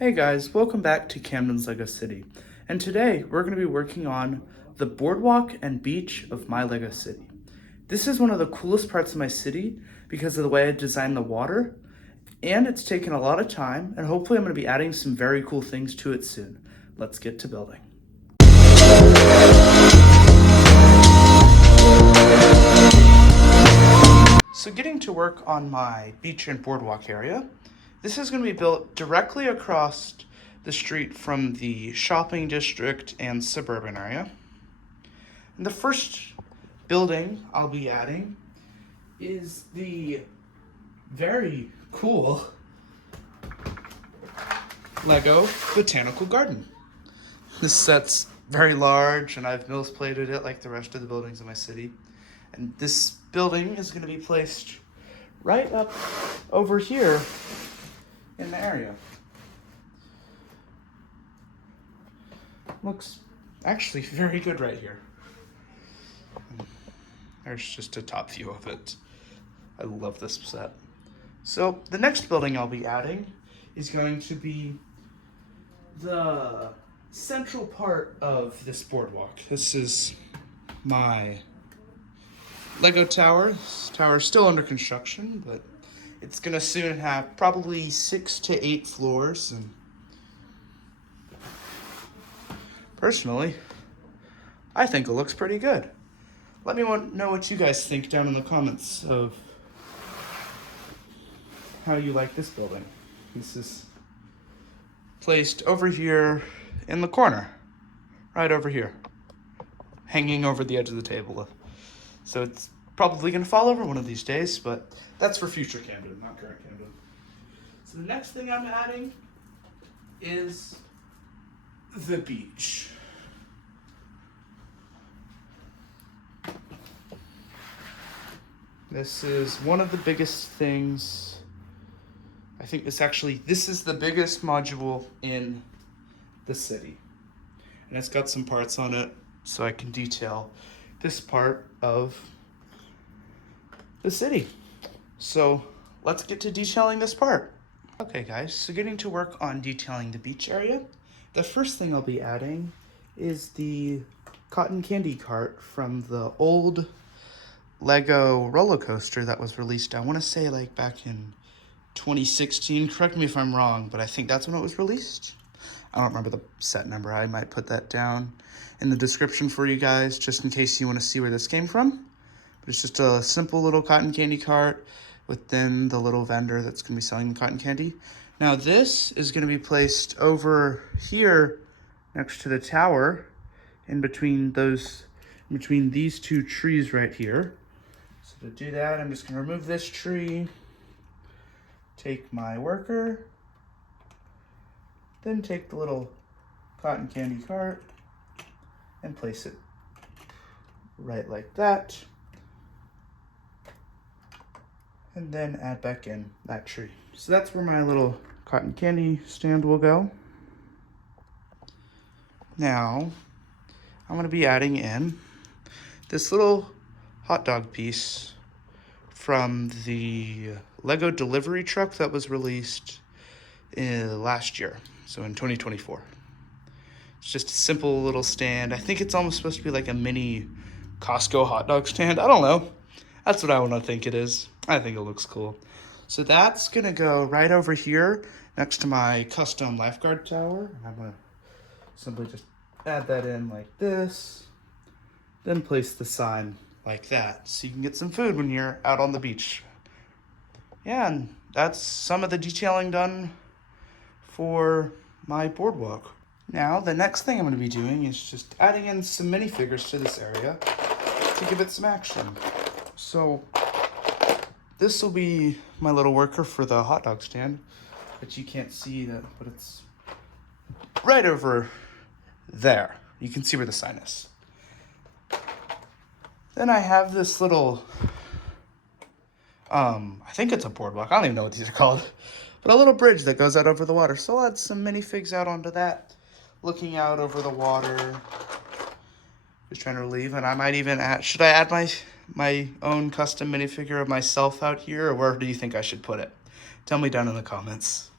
Hey guys, welcome back to Camden's Lego City. And today we're going to be working on the boardwalk and beach of my Lego City. This is one of the coolest parts of my city because of the way I designed the water, and it's taken a lot of time, and hopefully I'm going to be adding some very cool things to it soon. Let's get to building. So getting to work on my beach and boardwalk area, this is going to be built directly across the street from the shopping district and suburban area. And the first building I'll be adding is the very cool Lego Botanical Garden. This set's very large and I've Mills plated it like the rest of the buildings in my city. And this building is going to be placed right up over here in the area. Looks actually very good right here. There's just a top view of it. I love this set. So the next building I'll be adding is going to be the central part of this boardwalk. This is my Lego tower. This tower is still under construction, but it's gonna soon have probably 6 to 8 floors. And personally, I think it looks pretty good. Let me know what you guys think down in the comments of how you like this building. This is placed over here in the corner, right over here, hanging over the edge of the table. So it's probably gonna fall over one of these days, but that's for future Camden, not current Camden. So the next thing I'm adding is the beach. This is one of the biggest things. I think this is the biggest module in the city. And it's got some parts on it so I can detail this part of the city. So let's get to detailing this part. Okay guys, so getting to work on detailing the beach area. The first thing I'll be adding is the cotton candy cart from the old Lego roller coaster that was released, I want to say like back in 2016. Correct me if I'm wrong, but I think that's when it was released. I don't remember the set number. I might put that down in the description for you guys just in case you want to see where this came from. But it's just a simple little cotton candy cart within the little vendor that's going to be selling the cotton candy. Now this is going to be placed over here next to the tower in between these two trees right here. So to do that, I'm just going to remove this tree, take my worker, then take the little cotton candy cart and place it right like that. And then add back in that tree. So that's where my little cotton candy stand will go. Now, I'm going to be adding in this little hot dog piece from the Lego delivery truck that was released last year, so in 2024. It's just a simple little stand. I think it's almost supposed to be like a mini Costco hot dog stand. I don't know. That's what I want to think it is. I think it looks cool. So that's going to go right over here next to my custom lifeguard tower. I'm going to simply just add that in like this, then place the sign like that so you can get some food when you're out on the beach. Yeah, and that's some of the detailing done for my boardwalk. Now, the next thing I'm going to be doing is just adding in some minifigures to this area to give it some action. So this will be my little worker for the hot dog stand, but you can't see that, but it's right over there. You can see where the sign is. Then I have this little, I think it's a boardwalk. I don't even know what these are called, but a little bridge that goes out over the water. So I'll add some minifigs out onto that, looking out over the water. Just trying to relieve, and I might even add, should I add my own custom minifigure of myself out here, or where do you think I should put it? Tell me down in the comments.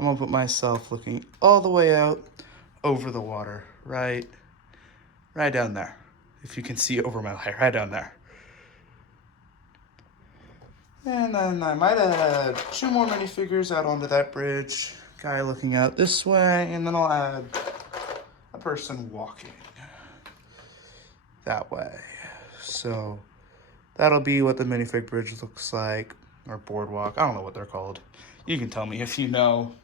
I'm gonna put myself looking all the way out over the water, right down there. If you can see over my head, right down there. And then I might add 2 more minifigures out onto that bridge. Guy looking out this way, and then I'll add a person walking that way. So that'll be what the minifig bridge looks like, or boardwalk. I don't know what they're called. You can tell me if you know.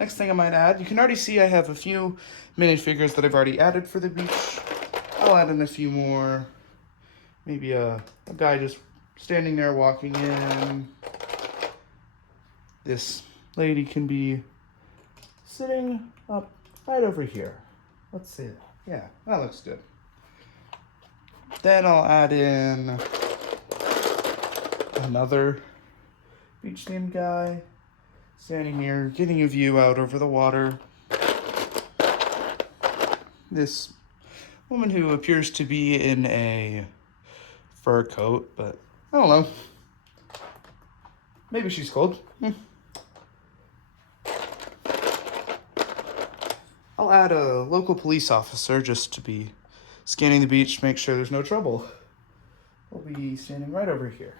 Next thing I might add, you can already see I have a few minifigures that I've already added for the beach. I'll add in a few more. Maybe a guy just standing there walking in. This lady can be sitting up right over here. Let's see. Yeah, that looks good. Then I'll add in another beach themed guy standing here, getting a view out over the water. This woman who appears to be in a fur coat, but I don't know. Maybe she's cold. I'll add a local police officer just to be scanning the beach, make sure there's no trouble. I'll be standing right over here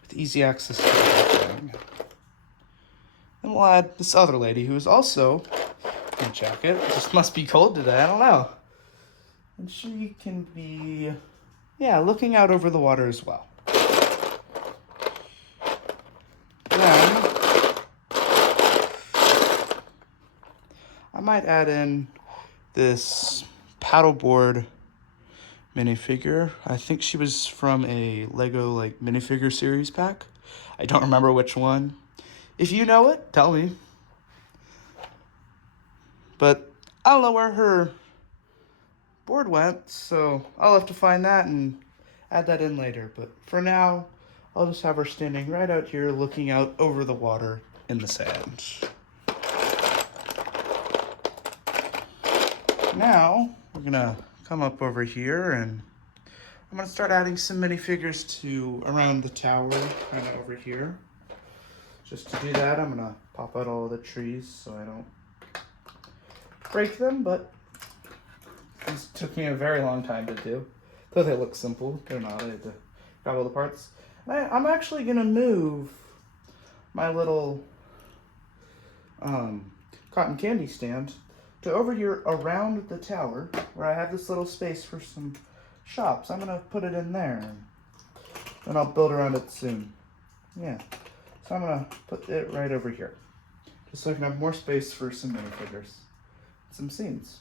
with easy access to everything. And we'll add this other lady who is also in a jacket. It just must be cold today, I don't know. And she can be, yeah, looking out over the water as well. Then I might add in this paddleboard minifigure. I think she was from a Lego like minifigure series pack. I don't remember which one. If you know it, tell me. But I don't know where her board went, so I'll have to find that and add that in later. But for now, I'll just have her standing right out here looking out over the water in the sand. Now, we're gonna come up over here and I'm gonna start adding some minifigures to around the tower kind of over here. Just to do that, I'm gonna pop out all the trees so I don't break them, but this took me a very long time to do. Though they look simple, they're not. I had to grab all the parts. I'm actually gonna move my little cotton candy stand to over here around the tower where I have this little space for some shops. I'm gonna put it in there and I'll build around it soon. Yeah, so I'm gonna put it right over here just so I can have more space for some minifigures, some scenes.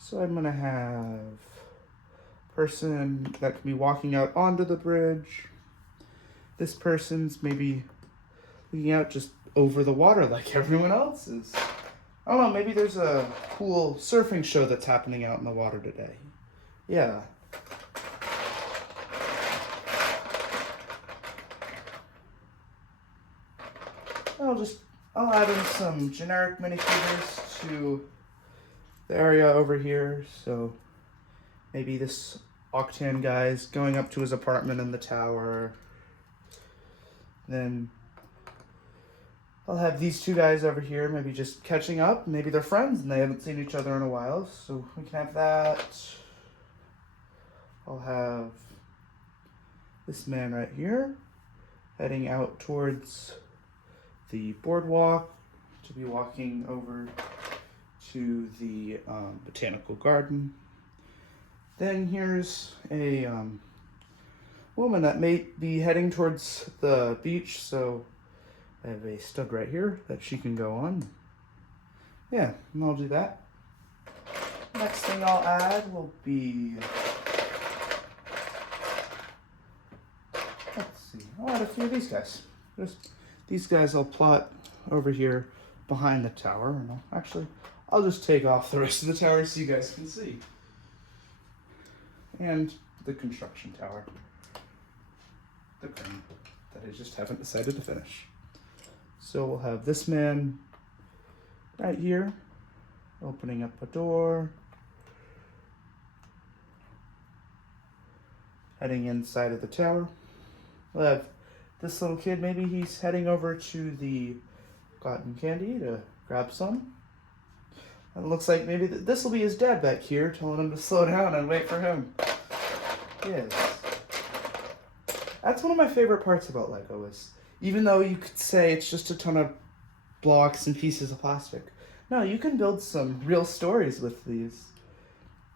So I'm gonna have a person that can be walking out onto the bridge. This person's maybe looking out just over the water like everyone else is. I don't know, maybe there's a cool surfing show that's happening out in the water today. Yeah. I'll add in some generic minifigures to the area over here. So maybe this Octan guy's going up to his apartment in the tower. Then I'll have these 2 guys over here, maybe just catching up. Maybe they're friends and they haven't seen each other in a while, so we can have that. I'll have this man right here heading out towards the boardwalk to be walking over to the botanical garden. Then here's a woman that may be heading towards the beach, so I have a stud right here that she can go on. Yeah, and I'll do that. Next thing I'll add will be, let's see, I'll add a few of these guys. These guys I'll plot over here behind the tower. And I'll just take off the rest of the tower so you guys can see. And the construction tower. The crane that I just haven't decided to finish. So we'll have this man right here, opening up a door, heading inside of the tower. We'll have this little kid, maybe he's heading over to the cotton candy to grab some. And it looks like maybe this will be his dad back here telling him to slow down and wait for him. Yes. That's one of my favorite parts about Lego is, even though you could say it's just a ton of blocks and pieces of plastic, no, you can build some real stories with these.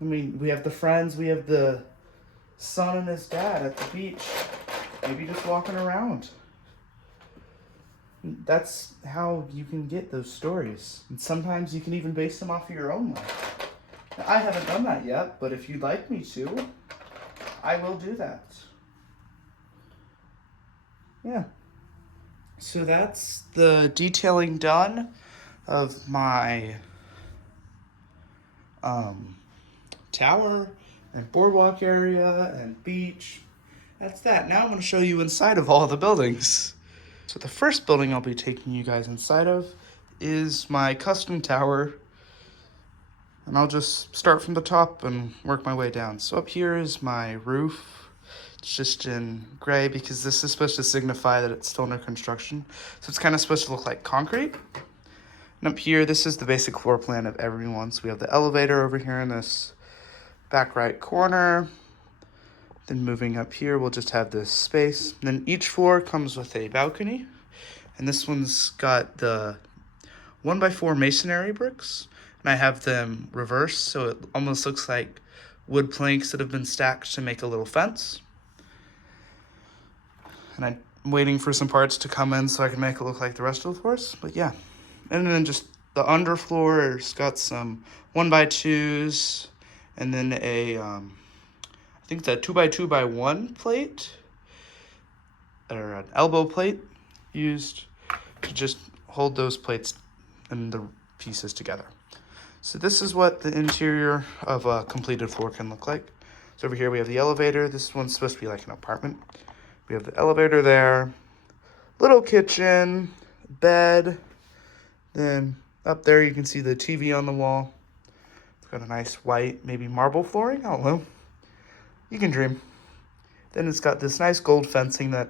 I mean, we have the friends, we have the son and his dad at the beach, maybe just walking around. That's how you can get those stories. And sometimes you can even base them off of your own life. Now, I haven't done that yet, but if you'd like me to, I will do that. Yeah. So that's the detailing done of my tower and boardwalk area and beach. That's that. Now I'm going to show you inside of all the buildings. So the first building I'll be taking you guys inside of is my custom tower. And I'll just start from the top and work my way down. So up here is my roof. It's just in gray because this is supposed to signify that it's still under construction. So it's kind of supposed to look like concrete. And up here, this is the basic floor plan of everyone. So we have the elevator over here in this back right corner. Then moving up here, we'll just have this space. And then each floor comes with a balcony. And this one's got the 1x4 masonry bricks. And I have them reversed, so it almost looks like wood planks that have been stacked to make a little fence. And I'm waiting for some parts to come in so I can make it look like the rest of the floors. But yeah. And then just the underfloor has got some 1x2s. And then a, I think the 2x2x1 plate. Or an elbow plate used to just hold those plates and the pieces together. So this is what the interior of a completed floor can look like. So over here we have the elevator. This one's supposed to be like an apartment. We have the elevator there, little kitchen, bed. Then up there you can see the TV on the wall. It's got a nice white, maybe marble flooring. I don't know. You can dream. Then it's got this nice gold fencing that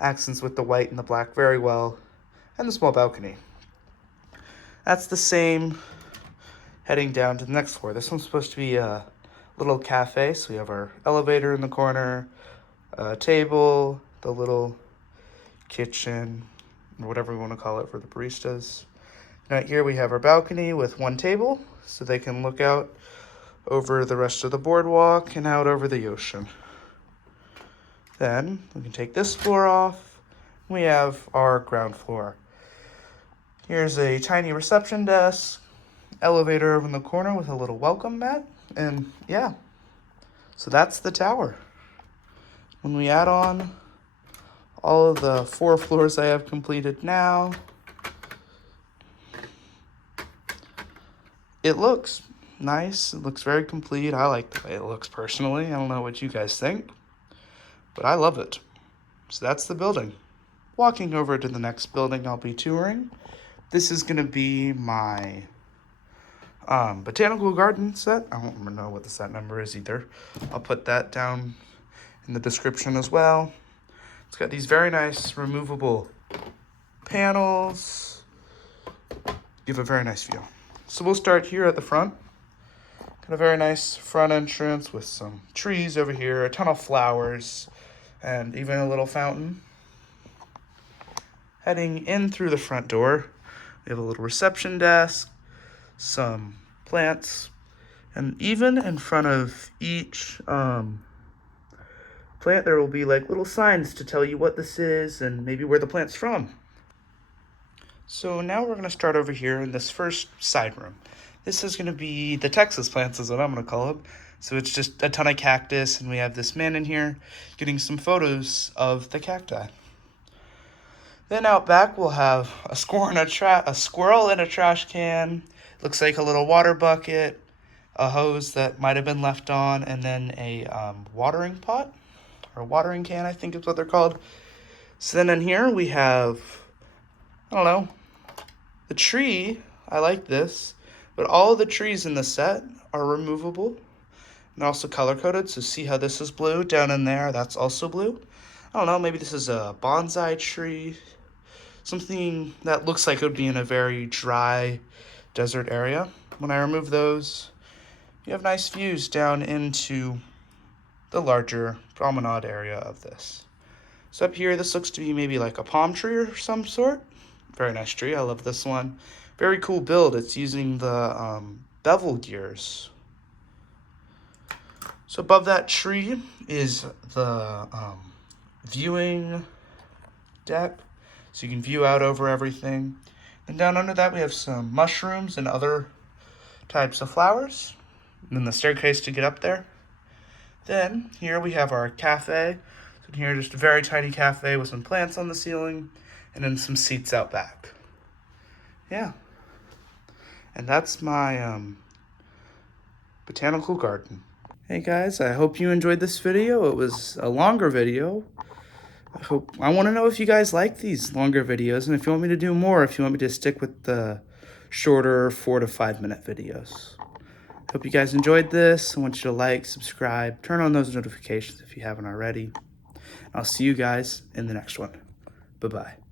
accents with the white and the black very well. And the small balcony. That's the same heading down to the next floor. This one's supposed to be a little cafe. So we have our elevator in the corner, a table, the little kitchen, or whatever we want to call it for the baristas. And right here we have our balcony with one table, so they can look out over the rest of the boardwalk and out over the ocean. Then we can take this floor off. We have our ground floor. Here's a tiny reception desk, elevator over in the corner with a little welcome mat, and yeah, so that's the tower. When we add on all of the 4 floors I have completed now, it looks nice. It looks very complete. I like the way it looks personally. I don't know what you guys think, but I love it. So that's the building. Walking over to the next building I'll be touring. This is going to be my botanical garden set. I don't know what the set number is either. I'll put that down in the description as well. It's got these very nice removable panels. Give a very nice view. So we'll start here at the front. Got a very nice front entrance with some trees over here, a ton of flowers, and even a little fountain. Heading in through the front door, we have a little reception desk, some plants, and even in front of each plant there will be like little signs to tell you what this is and maybe where the plant's from. So now we're going to start over here in this first side room. This is going to be the Texas plants is what I'm going to call it. So it's just a ton of cactus, and we have this man in here getting some photos of the cacti. Then out back we'll have a squirrel in a trash can. Looks like a little water bucket, a hose that might have been left on, and then a watering pot, or a watering can, I think is what they're called. So then in here we have, I don't know, the tree. I like this, but all the trees in the set are removable and also color-coded. So see how this is blue down in there? That's also blue. I don't know, maybe this is a bonsai tree. something that looks like it would be in a very dry desert area. When I remove those, you have nice views down into the larger promenade area of this. So up here, this looks to be maybe like a palm tree or some sort. Very nice tree. I love this one. Very cool build. It's using the bevel gears. So above that tree is the viewing deck, so you can view out over everything. And down under that we have some mushrooms and other types of flowers. And then the staircase to get up there. Then here we have our cafe. So here just a very tiny cafe with some plants on the ceiling and then some seats out back. Yeah. And that's my botanical garden. Hey guys, I hope you enjoyed this video. It was a longer video. I want to know if you guys like these longer videos and if you want me to do more, if you want me to stick with the shorter 4 to 5 minute videos. Hope you guys enjoyed this. I want you to like, subscribe, turn on those notifications if you haven't already. I'll see you guys in the next one. Bye-bye.